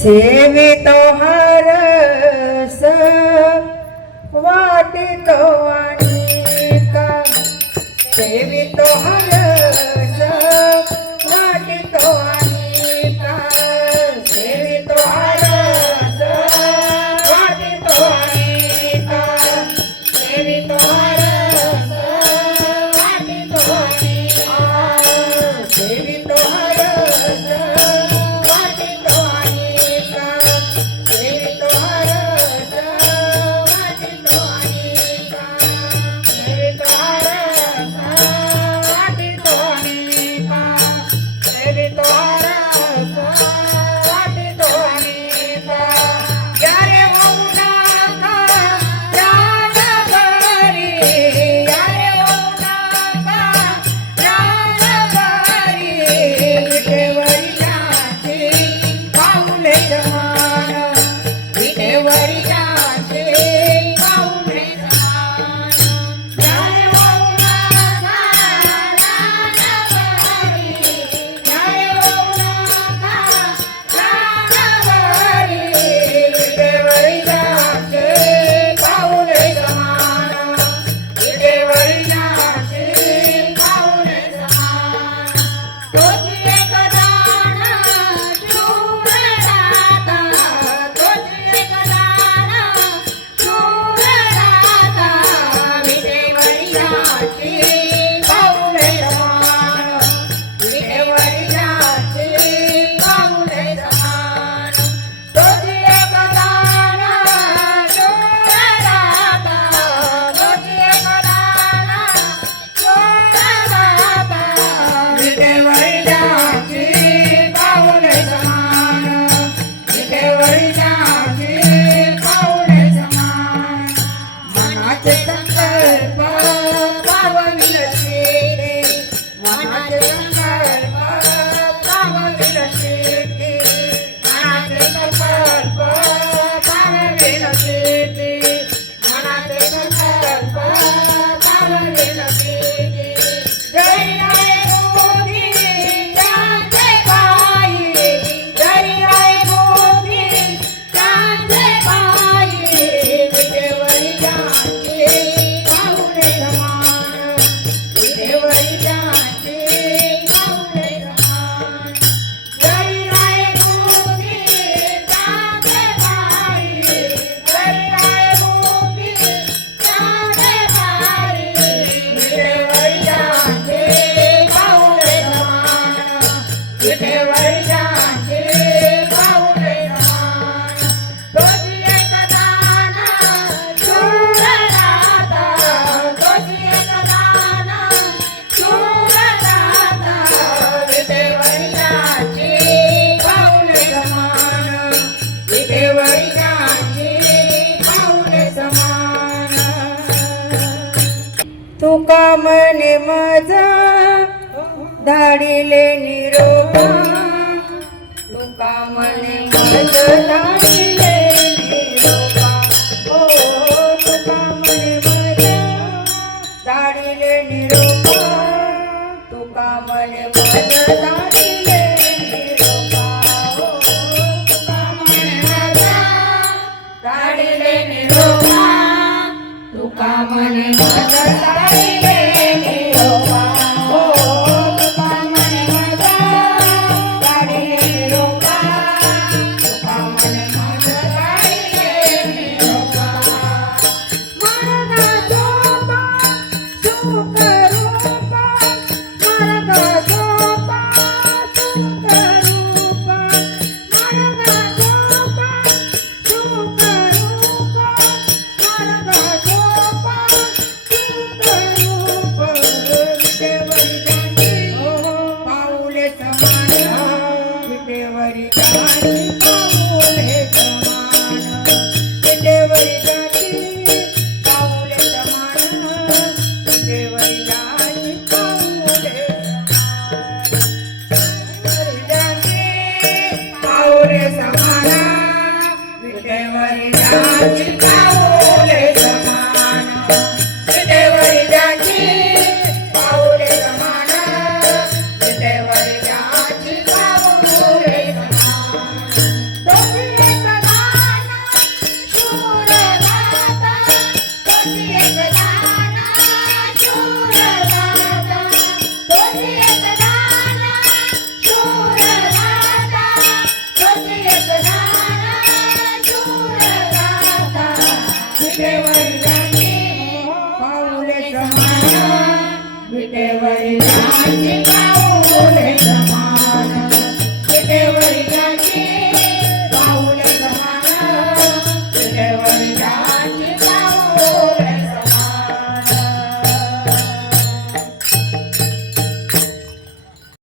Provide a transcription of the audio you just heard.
सेवितो हरस वाटितो अनेका सेवितो हरस वाटितो अनेका सेवितो हरस वाटितो अनेका सेवितो हरस वाटितो अनेका सेवितो हरस वाटितो अनेका सेवितो हरस वाटितो अनेका सेवितो हरस वाटितो अनेका सेवितो हरस वाटितो अनेका यारे मौनाका रानभरी यारे मौनाका रानभरी विटेवरी जाते पाऊले समान विटेवरी जाते पाऊले समान यारे मौनाका रानभरी यारे मौनाका रानभरी विटेवरी जाते पाऊले समान विटेवरी जाते पाऊले समान तोची एक दान शूर राता तोची एक दान शूर राता विटेवरी जाते पाऊले समान विटेवरी जाते पाऊले समान तोची एक दान शूर राता तोची एक दान शूर राता विटेवरी जाते पाऊले समान विटेवरी जाते पाऊले समान मनाचे संकल्प पावविल शेते मनाचे संकल्प पावविल शेते मनाचे संकल्प पावविल शेते मनाचे संकल्प पावविल शेते जरी आए मोदी चांदे पाई जरी आए मोदी चांदे पाई विटेवरी जाते पाऊले समान विटेवरी जाते पाऊले समान जरी आए मोदी चांदे पाई जरी आए मोदी चांदे पाई विटेवरी जाते पाऊले समान विटेवरी जाते पाऊले समान तोची एक दान शूर राता तोची एक दान शूर राता विटेवरी जाते पाऊले समान विटेवरी जाते पाऊले समान तुका मने माझा धाडिले निरोपा तुका मने माझा धाडिले निरोपा ओ तुका मने माझा धाडिले निरोपा तुका मने माझा धाडिले निरोपा ओ तुका मने माझा धाडिले निरोपा तुका मने माझा धाडिले निरोपा ओ तुका मने माझा धाडिले निरोपा तुका मने माझा धाडिले निरोपा मार्गा झोपा सुख रूपा मार्गा झोपा सुख रूपा मार्गा झोपा सुख रूपा मार्गा झोपा सुख रूपा विटेवरी जाते पाऊले समान विटेवरी जाते पाऊले समान विटेवरी जाते पाऊले समान विटेवरी जाते पाऊले समान विटेवरी जाते पाऊले समान विटेवरी जाते